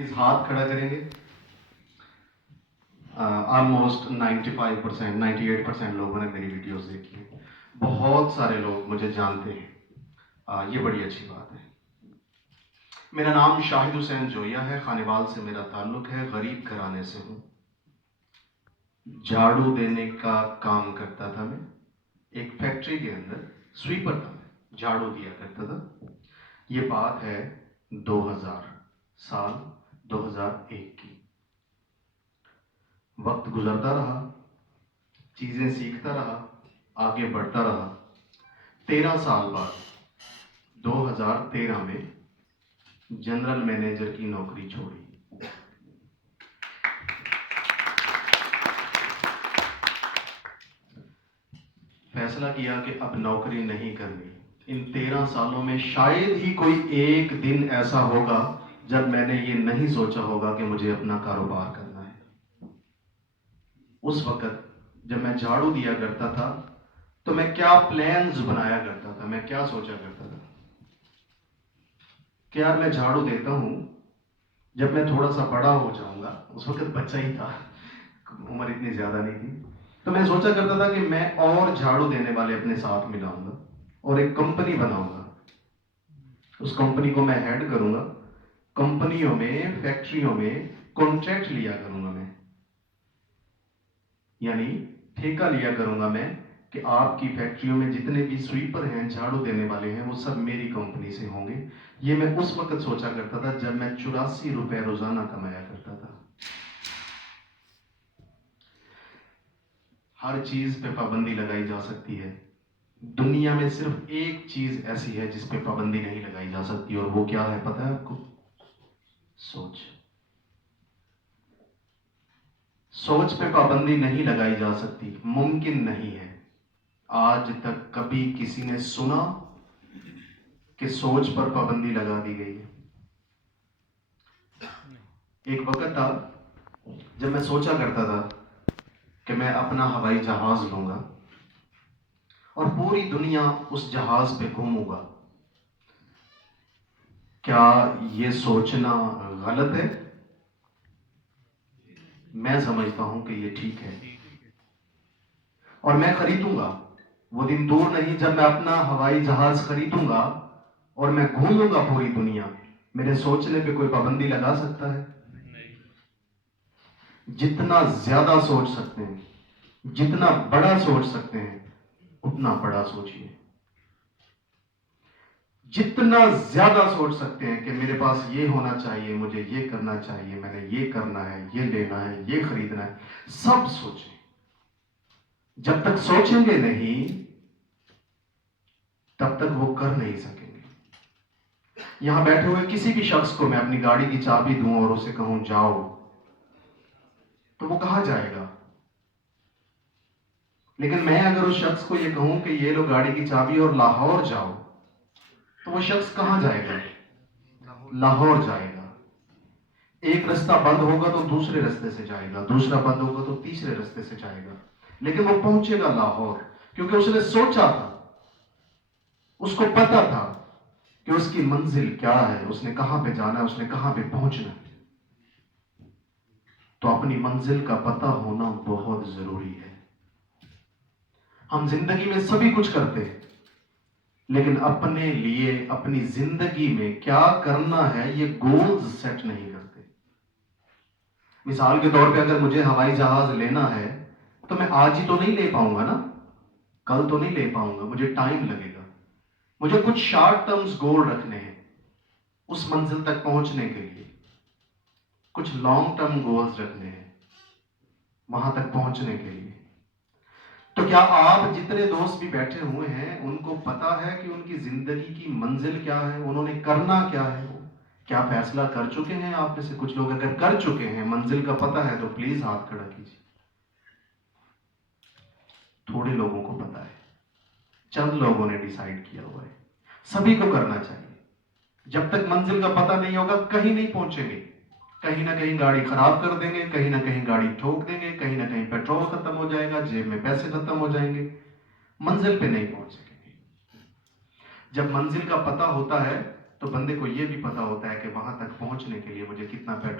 Please ہاتھ کھڑا کریں گے. آلموسٹ 95% 98% لوگوں نے میری ویڈیوز دیکھی ہیں. بہت سارے لوگ مجھے جانتے ہیں. یہ بڑی اچھی بات ہے. میرا نام شاہد حسین جویا ہے. خانیوال سے میرا تعلق ہے. غریب گھرانے سے ہوں. جھاڑو دینے کا کام کرتا تھا میں. ایک فیکٹری کے اندر سویپر تھا میں. جھاڑو دیا کرتا تھا. یہ بات ہے 2000 2001 کی. وقت گزرتا رہا, چیزیں سیکھتا رہا, آگے بڑھتا رہا. 13 سال بعد 2013 میں جنرل مینیجر کی نوکری چھوڑی. فیصلہ کیا کہ اب نوکری نہیں کرنی. ان 13 سالوں میں شاید ہی کوئی ایک دن ایسا ہوگا جب میں نے یہ نہیں سوچا ہوگا کہ مجھے اپنا کاروبار کرنا ہے. اس وقت جب میں جھاڑو دیا کرتا تھا تو میں کیا پلانز بنایا کرتا تھا, میں کیا سوچا کرتا تھا کہ یار میں جھاڑو دیتا ہوں, جب میں تھوڑا سا بڑا ہو جاؤں گا, اس وقت بچہ ہی تھا, عمر اتنی زیادہ نہیں تھی, تو میں سوچا کرتا تھا کہ میں اور جھاڑو دینے والے اپنے ساتھ ملاؤں گا اور ایک کمپنی بناؤں گا. اس کمپنی کو میں ہیڈ کروں گا. کمپنیوں میں, فیکٹریوں میں کانٹریکٹ لیا کروں گا میں, یعنی ٹھیکہ لیا کروں گا میں کہ آپ کی فیکٹریوں میں جتنے بھی سویپر ہیں, جھاڑو دینے والے ہیں, وہ سب میری کمپنی سے ہوں گے. یہ میں اس وقت سوچا کرتا تھا جب میں 84 روپے روزانہ کمایا کرتا تھا. ہر چیز پہ پابندی لگائی جا سکتی ہے. دنیا میں صرف ایک چیز ایسی ہے جس پہ پابندی نہیں لگائی جا سکتی, اور وہ کیا ہے پتہ ہے آپ کو؟ سوچ. سوچ پہ پابندی نہیں لگائی جا سکتی, ممکن نہیں ہے. آج تک کبھی کسی نے سنا کہ سوچ پر پابندی لگا دی گئی ہے؟ ایک وقت تھا جب میں سوچا کرتا تھا کہ میں اپنا ہوائی جہاز لوں گا اور پوری دنیا اس جہاز پہ گھوموں گا. کیا یہ سوچنا غلط ہے؟ میں سمجھتا ہوں کہ یہ ٹھیک ہے. اور میں خریدوں گا. وہ دن دور نہیں جب میں اپنا ہوائی جہاز خریدوں گا اور میں گھوموں گا پوری دنیا. میرے سوچنے پہ کوئی پابندی لگا سکتا ہے؟ جتنا زیادہ سوچ سکتے ہیں, جتنا بڑا سوچ سکتے ہیں, اتنا بڑا سوچیے. جتنا زیادہ سوچ سکتے ہیں کہ میرے پاس یہ ہونا چاہیے, مجھے یہ کرنا چاہیے, میں نے یہ کرنا ہے, یہ لینا ہے, یہ خریدنا ہے, سب سوچیں. جب تک سوچیں گے نہیں تب تک وہ کر نہیں سکیں گے. یہاں بیٹھے ہوئے کسی بھی شخص کو میں اپنی گاڑی کی چابی دوں اور اسے کہوں جاؤ, تو وہ کہاں جائے گا؟ لیکن میں اگر اس شخص کو یہ کہوں کہ یہ لو گاڑی کی چابی اور لاہور جاؤ, تو وہ شخص کہاں جائے گا؟ لاہور جائے گا. ایک رستہ بند ہوگا تو دوسرے رستے سے جائے گا, دوسرا بند ہوگا تو تیسرے رستے سے جائے گا, لیکن وہ پہنچے گا لاہور, کیونکہ اس نے سوچا تھا, اس کو پتا تھا کہ اس کی منزل کیا ہے, اس نے کہاں پہ جانا ہے, اس نے کہاں پہ پہنچنا ہے. تو اپنی منزل کا پتہ ہونا بہت ضروری ہے. ہم زندگی میں سبھی کچھ کرتے ہیں, لیکن اپنے لیے اپنی زندگی میں کیا کرنا ہے یہ گولز سیٹ نہیں کرتے. مثال کے طور پہ اگر مجھے ہوائی جہاز لینا ہے تو میں آج ہی تو نہیں لے پاؤں گا نا, کل تو نہیں لے پاؤں گا, مجھے ٹائم لگے گا. مجھے کچھ شارٹ ٹرمز گول رکھنے ہیں اس منزل تک پہنچنے کے لیے, کچھ لانگ ٹرم گولز رکھنے ہیں وہاں تک پہنچنے کے لیے. تو کیا آپ جتنے دوست بھی بیٹھے ہوئے ہیں ان کو پتا ہے کہ ان کی زندگی کی منزل کیا ہے, انہوں نے کرنا کیا ہے؟ کیا فیصلہ کر چکے ہیں آپ میں سے کچھ لوگ؟ اگر کر چکے ہیں, منزل کا پتہ ہے, تو پلیز ہاتھ کھڑا کیجیے. تھوڑے لوگوں کو پتا ہے, چند لوگوں نے ڈیسائیڈ کیا ہوا ہے. سبھی کو کرنا چاہیے. جب تک منزل کا پتہ نہیں ہوگا کہیں نہیں پہنچیں گے. کہیں نہ کہیں گاڑی خراب کر دیں گے, کہیں نہ کہیں گاڑی ٹھوک دیں گے, کہیں نہ کہیں پیٹرول ختم ہو جائے گا, جیب میں پیسے ختم ہو جائیں گے, منزل پہ نہیں پہنچ سکیں گے. جب منزل کا پتہ ہوتا ہے تو بندے کو یہ بھی پتا ہوتا ہے کہ وہاں تک پہنچنے کے لیے مجھے کتنا پیٹرول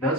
10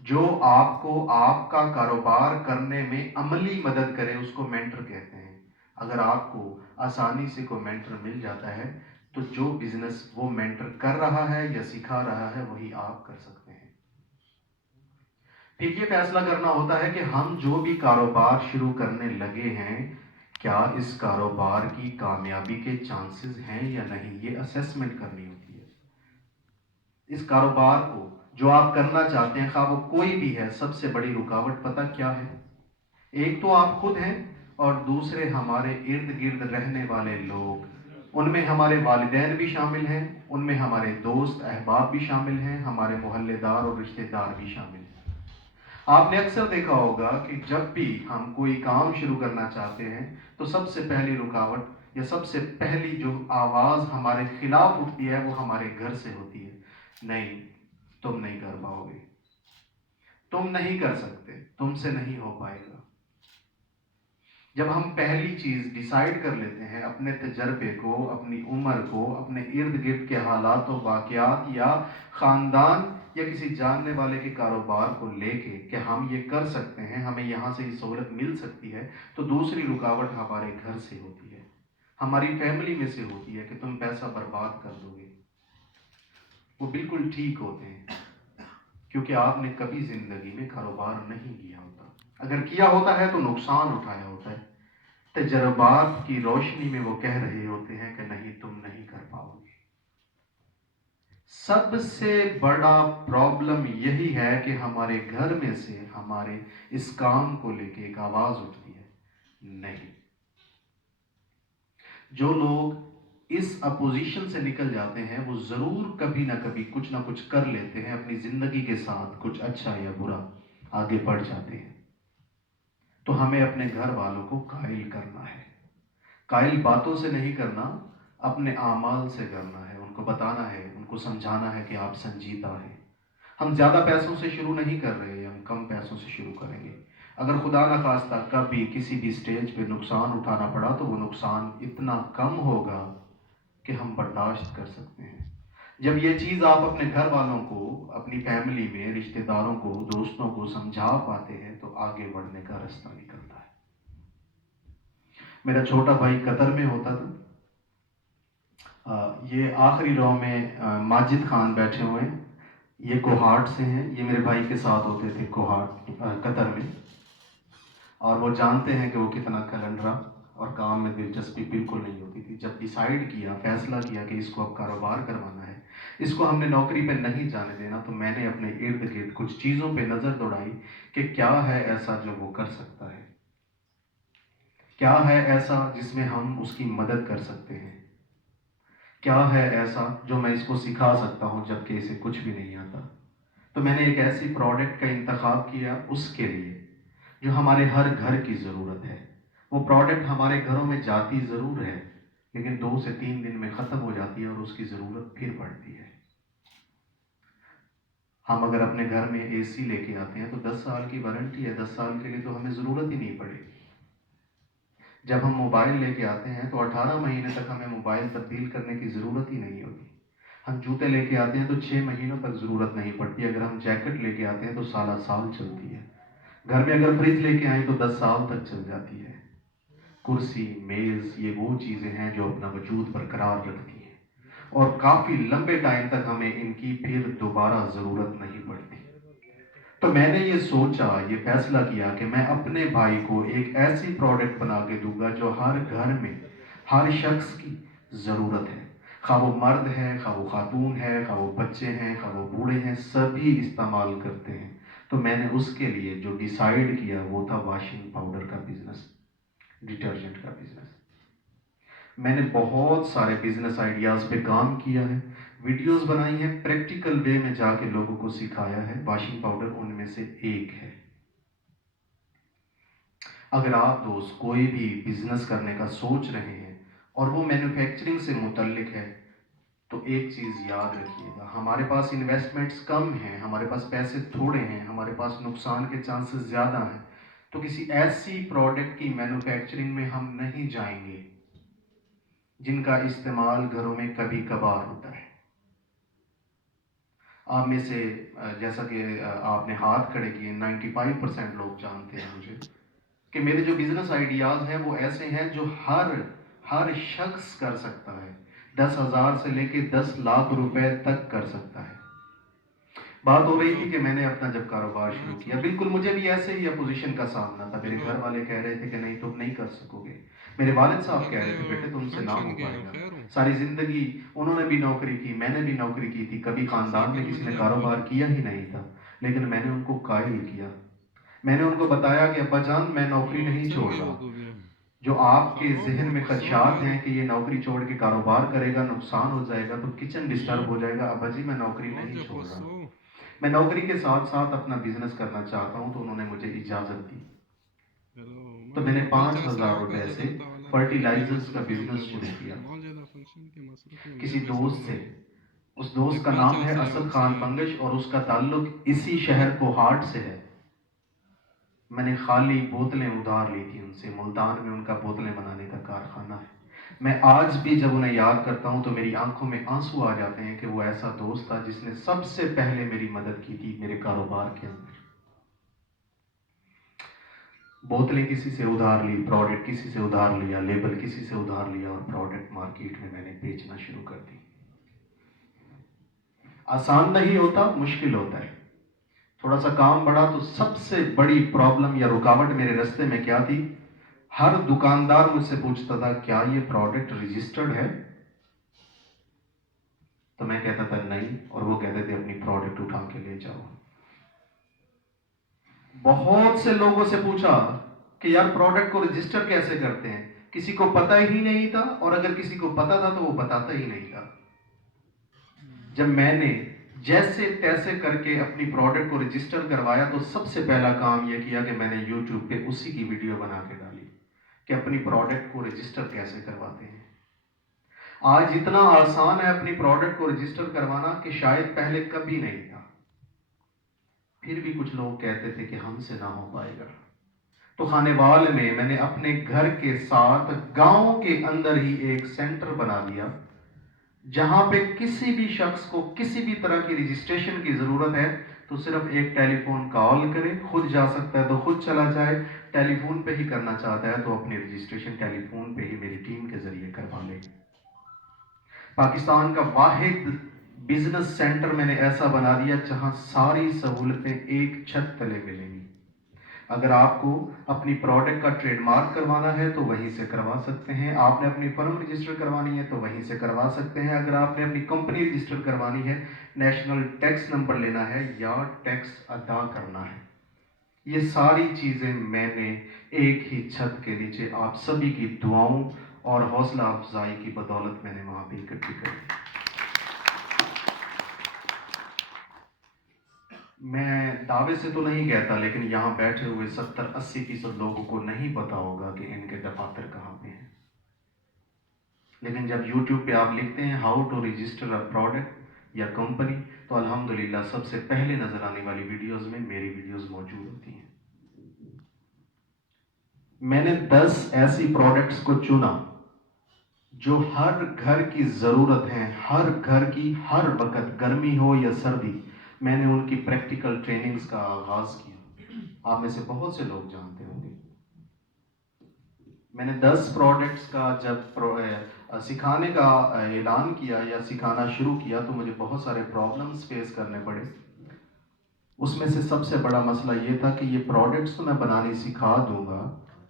جو آپ کو آپ کا کاروبار کرنے میں عملی مدد کرے اس کو مینٹر کہتے ہیں. اگر آپ کو آسانی سے کوئی مینٹر مل جاتا ہے تو جو بزنس وہ مینٹر کر رہا ہے یا سکھا رہا ہے وہی آپ کر سکتے ہیں. پھر یہ فیصلہ کرنا ہوتا ہے کہ ہم جو بھی کاروبار شروع کرنے لگے ہیں کیا اس کاروبار کی کامیابی کے چانسز ہیں یا نہیں. یہ اسیسمنٹ کرنی ہوتی ہے. اس کاروبار کو جو آپ کرنا چاہتے ہیں خواہ وہ کوئی بھی ہے، سب سے بڑی رکاوٹ پتہ کیا ہے؟ ایک تو آپ خود ہیں اور دوسرے ہمارے ارد گرد رہنے والے لوگ. ان میں ہمارے والدین بھی شامل ہیں، ان میں ہمارے دوست احباب بھی شامل ہیں، ہمارے محلے دار اور رشتہ دار بھی شامل ہیں. آپ نے اکثر دیکھا ہوگا کہ جب بھی ہم کوئی کام شروع کرنا چاہتے ہیں تو سب سے پہلی رکاوٹ یا سب سے پہلی جو آواز ہمارے خلاف اٹھتی ہے وہ ہمارے گھر سے ہوتی ہے. نہیں، تم نہیں کر پاؤ گے، تم نہیں کر سکتے، تم سے نہیں ہو پائے گا. جب ہم پہلی چیز ڈیسائیڈ کر لیتے ہیں اپنے تجربے کو، اپنی عمر کو، اپنے ارد گرد کے حالات و واقعات یا خاندان یا کسی جاننے والے کے کاروبار کو لے کے کہ ہم یہ کر سکتے ہیں، ہمیں یہاں سے یہ سہولت مل سکتی ہے، تو دوسری رکاوٹ ہمارے گھر سے ہوتی ہے، ہماری فیملی میں سے ہوتی ہے کہ تم پیسہ برباد کر دو گے. وہ بالکل ٹھیک ہوتے ہیں کیونکہ آپ نے کبھی زندگی میں کاروبار نہیں کیا ہوتا. اگر کیا ہوتا ہے تو نقصان اٹھایا ہوتا ہے. تجربات کی روشنی میں وہ کہہ رہے ہوتے ہیں کہ نہیں، تم نہیں کر پاؤ گے. سب سے بڑا پرابلم یہی ہے کہ ہمارے گھر میں سے ہمارے اس کام کو لے کے ایک آواز اٹھتی ہے، نہیں. جو لوگ اس اپوزیشن سے نکل جاتے ہیں وہ ضرور کبھی نہ کبھی کچھ نہ کچھ کر لیتے ہیں اپنی زندگی کے ساتھ، کچھ اچھا یا برا آگے بڑھ جاتے ہیں. تو ہمیں اپنے گھر والوں کو قائل کرنا ہے. قائل باتوں سے نہیں کرنا، اپنے اعمال سے کرنا ہے. ان کو بتانا ہے، ان کو سمجھانا ہے کہ آپ سنجیدہ ہیں. ہم زیادہ پیسوں سے شروع نہیں کر رہے، ہم کم پیسوں سے شروع کریں گے. اگر خدا نخواستہ کبھی کسی بھی سٹیج پہ نقصان اٹھانا پڑا تو وہ نقصان اتنا کم ہوگا کہ ہم برداشت کر سکتے ہیں. جب یہ چیز آپ اپنے گھر والوں کو، اپنی فیملی میں رشتہ داروں کو، دوستوں کو سمجھا پاتے ہیں تو آگے بڑھنے کا راستہ نکلتا ہے. میرا چھوٹا بھائی قطر میں ہوتا تھا. یہ آخری رو میں ماجد خان بیٹھے ہوئے ہیں، یہ کوہاٹ سے ہیں. یہ میرے بھائی کے ساتھ ہوتے تھے کوہاٹ قطر میں، اور وہ جانتے ہیں کہ وہ کتنا کلنڈرا اور کام میں دلچسپی بالکل نہیں ہوتی تھی. جب ڈیسائیڈ کیا، فیصلہ کیا کہ اس کو اب کاروبار کروانا ہے، اس کو ہم نے نوکری پہ نہیں جانے دینا، تو میں نے اپنے ارد گرد کچھ چیزوں پہ نظر دوڑائی کہ کیا ہے ایسا جو وہ کر سکتا ہے، کیا ہے ایسا جس میں ہم اس کی مدد کر سکتے ہیں، کیا ہے ایسا جو میں اس کو سکھا سکتا ہوں جبکہ اسے کچھ بھی نہیں آتا. تو میں نے ایک ایسی پروڈکٹ کا انتخاب کیا اس کے لیے جو ہمارے ہر گھر کی ضرورت ہے. وہ پروڈکٹ ہمارے گھروں میں جاتی ضرور ہے لیکن 2 سے 3 دن میں ختم ہو جاتی ہے اور اس کی ضرورت پھر پڑتی ہے. ہم اگر اپنے گھر میں اے سی لے کے آتے ہیں تو 10 سال کی وارنٹی ہے، 10 سال کے لیے تو ہمیں ضرورت ہی نہیں پڑے گی. جب ہم موبائل لے کے آتے ہیں تو 18 مہینے تک ہمیں موبائل تبدیل کرنے کی ضرورت ہی نہیں ہوتی. ہم جوتے لے کے آتے ہیں تو 6 مہینوں تک ضرورت نہیں پڑتی. اگر ہم جیکٹ لے کے آتے ہیں تو سالہ سال چلتی ہے. گھر میں اگر فریج لے کے آئیں تو 10 سال تک چل جاتی ہے. کرسی، میز، یہ وہ چیزیں ہیں جو اپنا وجود برقرار رکھتی ہیں اور کافی لمبے ٹائم تک ہمیں ان کی پھر دوبارہ ضرورت نہیں پڑتی. تو میں نے یہ سوچا، یہ فیصلہ کیا کہ میں اپنے بھائی کو ایک ایسی پروڈکٹ بنا کے دوں گا جو ہر گھر میں ہر شخص کی ضرورت ہے. خواہ وہ مرد ہے، خواہ وہ خاتون ہے، خواہ وہ بچے ہیں، خواہ وہ بوڑھے ہیں، سبھی استعمال کرتے ہیں. تو میں نے اس کے لیے جو ڈیسائیڈ کیا وہ تھا واشنگ پاؤڈر کا بزنس، ڈٹرجنٹ کا بزنس. میں نے بہت سارے بزنس آئیڈیاز پہ کام کیا ہے، ویڈیوز بنائی ہیں، پریکٹیکل وے میں جا کے لوگوں کو سکھایا ہے. واشنگ پاؤڈر ان میں سے ایک ہے. اگر آپ دوست کوئی بھی بزنس کرنے کا سوچ رہے ہیں اور وہ مینوفیکچرنگ سے متعلق ہے تو ایک چیز یاد رکھیے گا، ہمارے پاس انویسٹمنٹس کم ہیں، ہمارے پاس پیسے تھوڑے ہیں، ہمارے پاس نقصان کے چانسز زیادہ ہیں، تو کسی ایسی پروڈکٹ کی مینوفیکچرنگ میں ہم نہیں جائیں گے جن کا استعمال گھروں میں کبھی کبھار ہوتا ہے. آپ میں سے جیسا کہ آپ نے ہاتھ کھڑے کیے 95% لوگ جانتے ہیں مجھے کہ میرے جو بزنس آئیڈیاز ہیں وہ ایسے ہیں جو ہر شخص کر سکتا ہے، 10,000 سے لے کے 10 لاکھ روپے تک کر سکتا ہے۔ بات ہو رہی تھی کہ میں نے اپنا جب کاروبار شروع کیا، بالکل مجھے بھی ایسے ہی اپوزیشن کا سامنا تھا، میرے گھر والے کہہ رہے تھے کہ نہیں تم نہیں کر سکو گے، میرے والد صاحب کہہ رہے تھے بیٹے تم سے نہ ہو پائے گا۔ ساری زندگی انہوں نے بھی نوکری کی، میں نے بھی نوکری کی تھی، کبھی خاندان میں کسی نے کاروبار کیا ہی نہیں تھا، لیکن میں نے ان کو قائل کیا، میں نے ان کو بتایا کہ ابا جان میں نوکری نہیں چھوڑ رہا، جو آپ کے ذہن میں خدشات ہیں کہ یہ نوکری چھوڑ کے کاروبار کرے گا نقصان ہو جائے گا تو کچن ڈسٹرب ہو جائے گا، ابا جی میں نوکری نہیں چھوڑ رہا، میں نوکری کے ساتھ ساتھ اپنا بزنس کرنا چاہتا ہوں۔ تو انہوں نے مجھے اجازت دی، تو میں نے 5,000 روپے سے فرٹیلائزرز کا بزنس شروع کیا کسی دوست سے۔ اس دوست کا نام ہے اسد خان بنگش اور اس کا تعلق اسی شہر کوہاٹ سے ہے۔ میں نے خالی بوتلیں ادھار لی تھی ان سے، ملتان میں ان کا بوتلیں بنانے کا کارخانہ ہے۔ میں آج بھی جب انہیں یاد کرتا ہوں تو میری آنکھوں میں آنسو آ جاتے ہیں کہ وہ ایسا دوست تھا جس نے سب سے پہلے میری مدد کی تھی میرے کاروبار کے اندر۔ بوتلیں کسی سے ادھار لی، پروڈکٹ کسی سے ادھار لیا، لیبل کسی سے ادھار لیا اور پروڈکٹ مارکیٹ میں نے بیچنا شروع کر دی۔ آسان نہیں ہوتا، مشکل ہوتا ہے۔ تھوڑا سا کام بڑھا تو سب سے بڑی پرابلم یا رکاوٹ میرے راستے میں کیا تھی؟ ہر دکاندار مجھ سے پوچھتا تھا کیا یہ پروڈکٹ رجسٹرڈ ہے؟ تو میں کہتا تھا نہیں، اور وہ کہتے تھے اپنی پروڈکٹ اٹھا کے لے جاؤ۔ بہت سے لوگوں سے پوچھا کہ یار پروڈکٹ کو رجسٹر کیسے کرتے ہیں، کسی کو پتہ ہی نہیں تھا، اور اگر کسی کو پتہ تھا تو وہ بتاتا ہی نہیں تھا۔ جب میں نے جیسے تیسے کر کے اپنی پروڈکٹ کو رجسٹر کروایا تو سب سے پہلا کام یہ کیا کہ میں نے یوٹیوب پہ اسی کی ویڈیو بنا کے ڈالی کہ اپنی پروڈکٹ کو رجسٹر کیسے کرواتے ہیں۔ آج اتنا آسان ہے اپنی پروڈکٹ کو رجسٹر کروانا کہ شاید پہلے کبھی نہیں تھا، پھر بھی کچھ لوگ کہتے تھے کہ ہم سے نہ ہو پائے گا۔ تو خانے وال میں نے اپنے گھر کے ساتھ گاؤں کے اندر ہی ایک سینٹر بنا دیا جہاں پہ کسی بھی شخص کو کسی بھی طرح کی رجسٹریشن کی ضرورت ہے تو صرف ایک ٹیلی فون کال کرے، خود جا سکتا ہے تو خود چلا جائے، ٹیلی فون پہ ہی کرنا چاہتا ہے تو اپنی رجسٹریشن ٹیلی فون پہ ہی میری ٹیم کے ذریعے کروا لے۔ پاکستان کا واحد بزنس سینٹر میں نے ایسا بنا دیا جہاں ساری سہولتیں ایک چھت تلے ملیں گی۔ اگر آپ کو اپنی پروڈکٹ کا ٹریڈ مارک کروانا ہے تو وہیں سے کروا سکتے ہیں، آپ نے اپنی فرم رجسٹر کروانی ہے تو وہیں سے کروا سکتے ہیں، اگر آپ نے اپنی کمپنی رجسٹر کروانی ہے، نیشنل ٹیکس نمبر لینا ہے یا ٹیکس ادا کرنا ہے، یہ ساری چیزیں میں نے ایک ہی چھت کے نیچے آپ سبھی کی دعاؤں اور حوصلہ افزائی کی بدولت میں نے وہاں پہ اکٹھی کر دی۔ میں دعوے سے تو نہیں کہتا لیکن یہاں بیٹھے ہوئے 70-80% لوگوں کو نہیں پتا ہوگا کہ ان کے دفاتر کہاں پہ ہیں، لیکن جب یوٹیوب پہ آپ لکھتے ہیں how to register a product یا کمپنی تو الحمدللہ سب سے پہلے نظر آنے والی ویڈیوز میں میری ویڈیوز موجود ہوتی ہیں۔ میں نے 10 ایسی پروڈکٹس کو چنا جو ہر گھر کی ضرورت ہے، ہر گھر کی ہر وقت گرمی ہو یا سردی، میں نے ان کی پریکٹیکل ٹریننگز کا آغاز کیا۔ آپ میں سے بہت سے لوگ جانتے ہوں گے میں نے 10 پروڈکٹس کا جب سکھانے کا اعلان کیا یا سکھانا شروع کیا تو مجھے بہت سارے پرابلمز فیس کرنے پڑے۔ اس میں سے سب سے بڑا مسئلہ یہ تھا کہ یہ پروڈکٹس تو میں بنانی سکھا دوں گا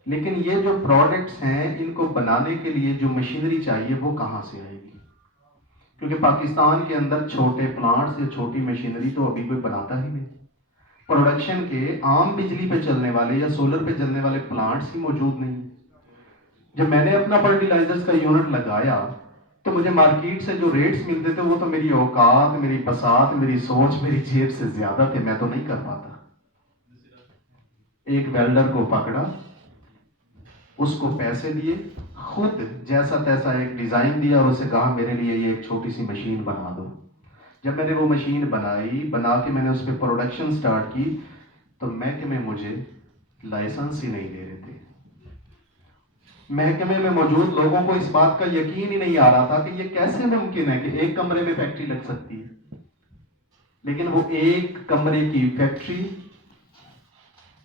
لیکن یہ جو پروڈکٹس ہیں ان کو بنانے کے لیے جو مشینری چاہیے وہ کہاں سے آئے گی، کیونکہ پاکستان کے اندر چھوٹے پلانٹس یا چھوٹی مشینری تو ابھی کوئی بناتا ہی نہیں، پروڈکشن کے عام بجلی پہ چلنے والے یا سولر پہ چلنے والے پلانٹس ہی موجود نہیں۔ جب میں نے اپنا فرٹیلائزرز کا یونٹ لگایا تو مجھے مارکیٹ سے جو ریٹس ملتے تھے وہ تو میری اوقات، میری بساط، میری سوچ، میری جیب سے زیادہ تھے، میں تو نہیں کر پاتا۔ ایک ویلڈر کو پکڑا، اس کو پیسے دیے، خود جیسا تیسا ایک ڈیزائن دیا اور اسے کہا میرے لیے یہ ایک چھوٹی سی مشین بنا دو۔ جب میں نے وہ مشین بنا کے میں نے اس پہ پروڈکشن سٹارٹ کی تو محکمے مجھے لائسنس ہی نہیں دے رہے تھے۔ محکمے میں موجود لوگوں کو اس بات کا یقین ہی نہیں آ رہا تھا کہ یہ کیسے ممکن ہے کہ ایک کمرے میں فیکٹری لگ سکتی ہے، لیکن وہ ایک کمرے کی فیکٹری،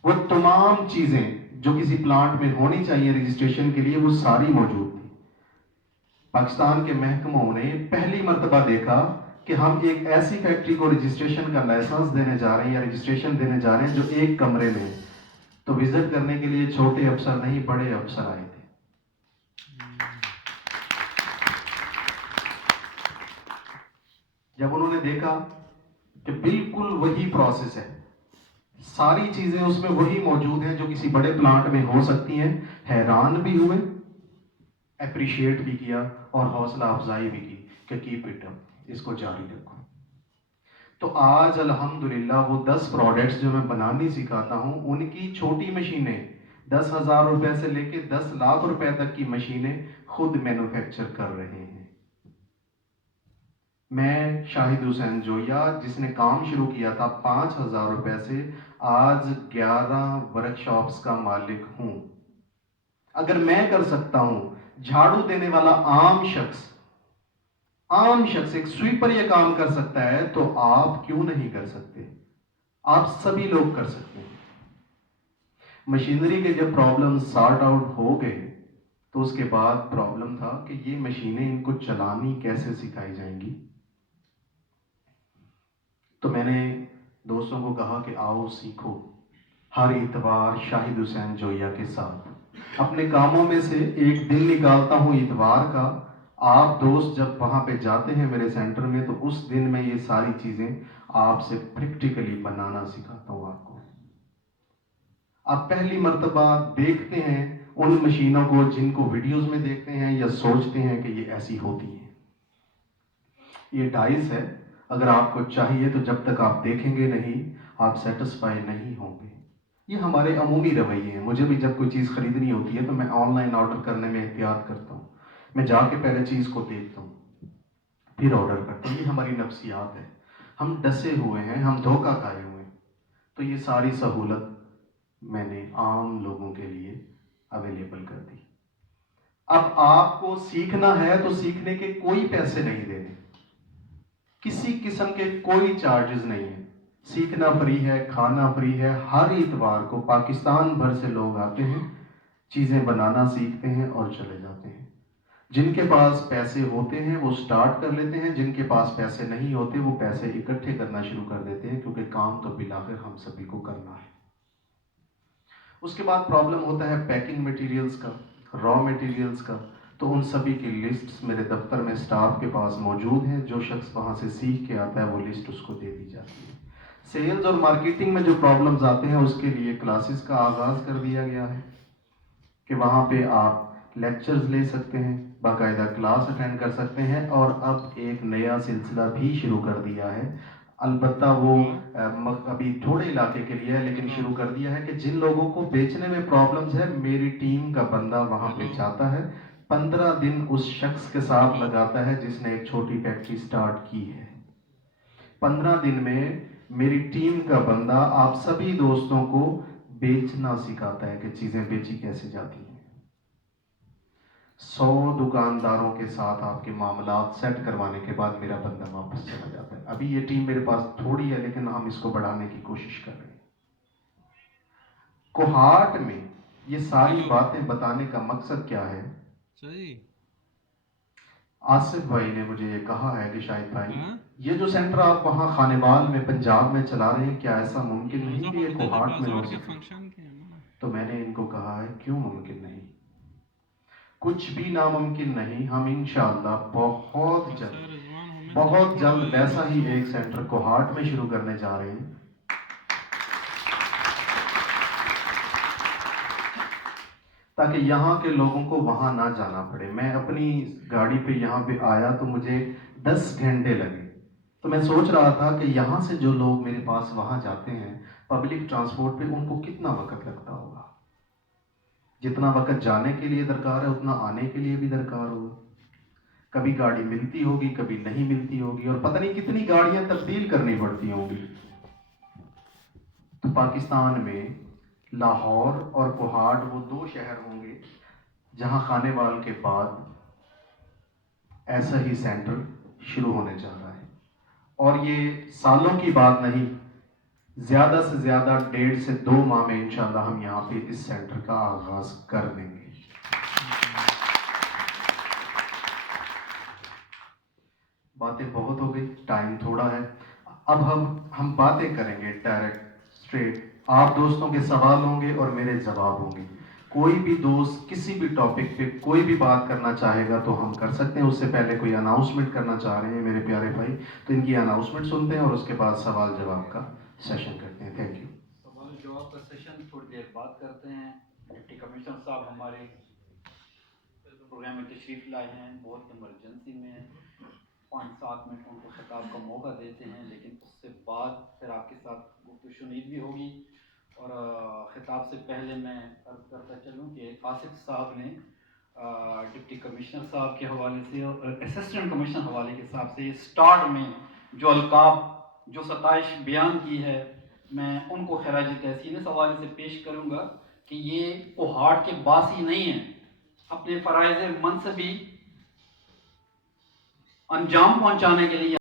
وہ تمام چیزیں جو کسی پلانٹ میں ہونی چاہیے رجسٹریشن کے لیے وہ ساری موجود تھی۔ پاکستان کے محکموں نے پہلی مرتبہ دیکھا کہ ہم ایک ایسی فیکٹری کو رجسٹریشن کا لائسنس دینے جا رہے ہیں یا رجسٹریشن دینے جا رہے ہیں جو ایک کمرے میں ہے، تو وزٹ کرنے کے لیے چھوٹے افسر نہیں بڑے افسر آئے تھے۔ جب انہوں نے دیکھا کہ بالکل وہی پروسیس ہے، ساری چیزیں اس میں وہی موجود ہیں جو کسی بڑے پلانٹ میں ہو سکتی ہیں، حیران بھی ہوئے، اپریشیٹ بھی کیا اور حوصلہ افزائی بھی کی کہ کیپ اٹ اپ، اس کو جاری رکھو۔ تو آج الحمدللہ وہ 10 پروڈکٹس جو میں بنانی سکھاتا ہوں، ان کی چھوٹی مشینیں 10,000 روپے سے لے کے 10 لاکھ روپے تک کی مشینیں خود مینوفیکچر کر رہے ہیں۔ میں شاہد حسین جویا، جس نے کام شروع کیا تھا 5,000 روپے سے، آج 11 ورکشاپس کا مالک ہوں۔ اگر میں کر سکتا ہوں، جھاڑو دینے والا عام شخص ایک سویپر یہ کام کر سکتا ہے، تو آپ کیوں نہیں کر سکتے؟ آپ سبھی لوگ کر سکتے ہیں۔ مشینری کے جب پرابلم سارٹ آؤٹ ہو گئے تو اس کے بعد پرابلم تھا کہ یہ مشینیں ان کو چلانی کیسے سکھائی جائیں گی۔ تو میں نے دوستوں کو کہا کہ آؤ سیکھو، ہر اتوار شاہد حسین جویا کے ساتھ اپنے کاموں میں سے ایک دن نکالتا ہوں اتوار کا۔ آپ دوست جب وہاں پہ جاتے ہیں میرے سینٹر میں، تو اس دن میں یہ ساری چیزیں آپ سے پریکٹیکلی بنانا سکھاتا ہوں آپ کو۔ آپ پہلی مرتبہ دیکھتے ہیں ان مشینوں کو جن کو ویڈیوز میں دیکھتے ہیں یا سوچتے ہیں کہ یہ ایسی ہوتی ہیں۔ یہ ڈائس ہے، اگر آپ کو چاہیے تو جب تک آپ دیکھیں گے نہیں، آپ سیٹسفائی نہیں ہوں گے۔ یہ ہمارے عمومی رویے ہیں۔ مجھے بھی جب کوئی چیز خریدنی ہوتی ہے تو میں آن لائن آرڈر کرنے میں احتیاط کرتا ہوں، میں جا کے پہلے چیز کو دیکھتا ہوں پھر آرڈر کرتا ہوں۔ یہ ہماری نفسیات ہے، ہم ڈسے ہوئے ہیں، ہم دھوکہ کھائے ہوئے ہیں۔ تو یہ ساری سہولت میں نے عام لوگوں کے لیے اویلیبل کر دی۔ اب آپ کو سیکھنا ہے تو سیکھنے کے کوئی پیسے نہیں دینے، کسی قسم کے کوئی چارجز نہیں ہیں، سیکھنا فری ہے، کھانا فری ہے۔ ہر اتوار کو پاکستان بھر سے لوگ آتے ہیں، چیزیں بنانا سیکھتے ہیں اور چلے جاتے ہیں۔ جن کے پاس پیسے ہوتے ہیں وہ سٹارٹ کر لیتے ہیں، جن کے پاس پیسے نہیں ہوتے وہ پیسے اکٹھے کرنا شروع کر دیتے ہیں، کیونکہ کام تو بالآخر ہم سبھی کو کرنا ہے۔ اس کے بعد پرابلم ہوتا ہے پیکنگ مٹیریلز کا، را مٹیریلز کا، تو ان سبھی کی لسٹس میرے دفتر میں سٹاف کے پاس موجود ہیں۔ جو شخص وہاں سے سیکھ کے آتا ہے وہ لسٹ اس کو دے دی جاتی ہے۔ سیلز اور مارکیٹنگ میں جو پرابلمز آتے ہیں اس کے لیے کلاسز کا آغاز کر دیا گیا ہے کہ وہاں پہ آپ لیکچرز لے سکتے ہیں، باقاعدہ کلاس اٹینڈ کر سکتے ہیں، اور اب ایک نیا سلسلہ بھی شروع کر دیا ہے۔ البتہ وہ ابھی تھوڑے علاقے کے لیے ہے، لیکن شروع کر دیا ہے کہ جن لوگوں کو بیچنے میں پرابلمز ہے، میری ٹیم کا بندہ وہاں پہ جاتا ہے، 15 دن اس شخص کے ساتھ لگاتا ہے جس نے ایک چھوٹی فیکٹری سٹارٹ کی ہے۔ 15 دن میں میری ٹیم کا بندہ آپ سبھی دوستوں کو بیچنا سکھاتا ہے کہ چیزیں بیچی کیسے جاتی ہیں۔ 100 دکانداروں کے ساتھ آپ کے معاملات سیٹ کروانے کے بعد میرا بندہ واپس چلا جاتا ہے۔ ابھی یہ ٹیم میرے پاس تھوڑی ہے، لیکن ہم اس کو بڑھانے کی کوشش کر رہے ہیں۔ کوہاٹ میں یہ ساری باتیں بتانے کا مقصد کیا ہے؟ آصف بھائی نے مجھے یہ کہا ہے کہ شاہد بھائی، یہ جو سینٹر آپ وہاں خانیوال میں پنجاب میں چلا رہے ہیں، کیا ایسا ممکن نہیں کہ یہ کوہاٹ میں ہو سکے؟ تو میں نے ان کو کہا ہے کیوں ممکن نہیں؟ کچھ بھی ناممکن نہیں۔ ہم انشاءاللہ بہت جلد ویسا ہی ایک سینٹر کوہاٹ میں شروع کرنے جا رہے ہیں، تاکہ یہاں کے لوگوں کو وہاں نہ جانا پڑے۔ میں اپنی گاڑی پہ یہاں پہ آیا تو مجھے 10 گھنٹے لگے، تو میں سوچ رہا تھا کہ یہاں سے جو لوگ میرے پاس وہاں جاتے ہیں پبلک ٹرانسپورٹ پہ، ان کو کتنا وقت لگتا ہوگا۔ جتنا وقت جانے کے لیے درکار ہے اتنا آنے کے لیے بھی درکار ہوگا۔ کبھی گاڑی ملتی ہوگی، کبھی نہیں ملتی ہوگی، اور پتہ نہیں کتنی گاڑیاں تبدیل کرنی پڑتی ہوں گی۔ تو پاکستان میں لاہور اور کوہاٹ وہ 2 شہر ہوں گے جہاں خانیوال کے بعد ایسا ہی سینٹر شروع ہونے جا رہا ہے، اور یہ سالوں کی بات نہیں، زیادہ سے زیادہ 1.5 سے 2 ماہ میں انشاءاللہ ہم یہاں پہ اس سینٹر کا آغاز کر دیں گے۔ باتیں بہت ہو گئی، ٹائم تھوڑا ہے، اب ہم باتیں کریں گے ڈائریکٹ اسٹریٹ، آپ دوستوں کے سوال ہوں گے اور میرے جواب ہوں گے۔ کوئی بھی دوست کسی بھی ٹاپک پہ کوئی بھی بات کرنا چاہے گا تو ہم کر سکتے ہیں۔ اس سے پہلے کوئی اناؤنسمنٹ کرنا چاہ رہے ہیں میرے پیارے بھائی تو ان کی اناؤنسمنٹ سنتے ہیں اور اس کے بعد سوال جواب کا سیشن کرتے ہیں۔ Thank you. سوال جواب کا سیشن تھوڑی دیر بعد کرتے ہیں۔ ڈپٹی کمشنر صاحب ہمارے پروگرام میں تشریف لائے ہیں، بہت ایمرجنسی میں 5-7 منٹ ان کو خطاب کا موقع دیتے ہیں، لیکن اس سے بعد پھر آپ کے ساتھ گفتگو شنید بھی ہوگی۔ اور خطاب سے پہلے میں عرض کرتا چلوں کہ آصف صاحب نے ڈپٹی کمشنر صاحب کے حوالے سے اور اسسٹنٹ کمشنر حوالے کے حساب سے اسٹارٹ میں جو القاب جو ستائش بیان کی ہے، میں ان کو خراج تحسین اس حوالے سے پیش کروں گا کہ یہ پہاڑ کے باسی نہیں ہیں، اپنے فرائض منصبی انجام پہنچانے کے لیے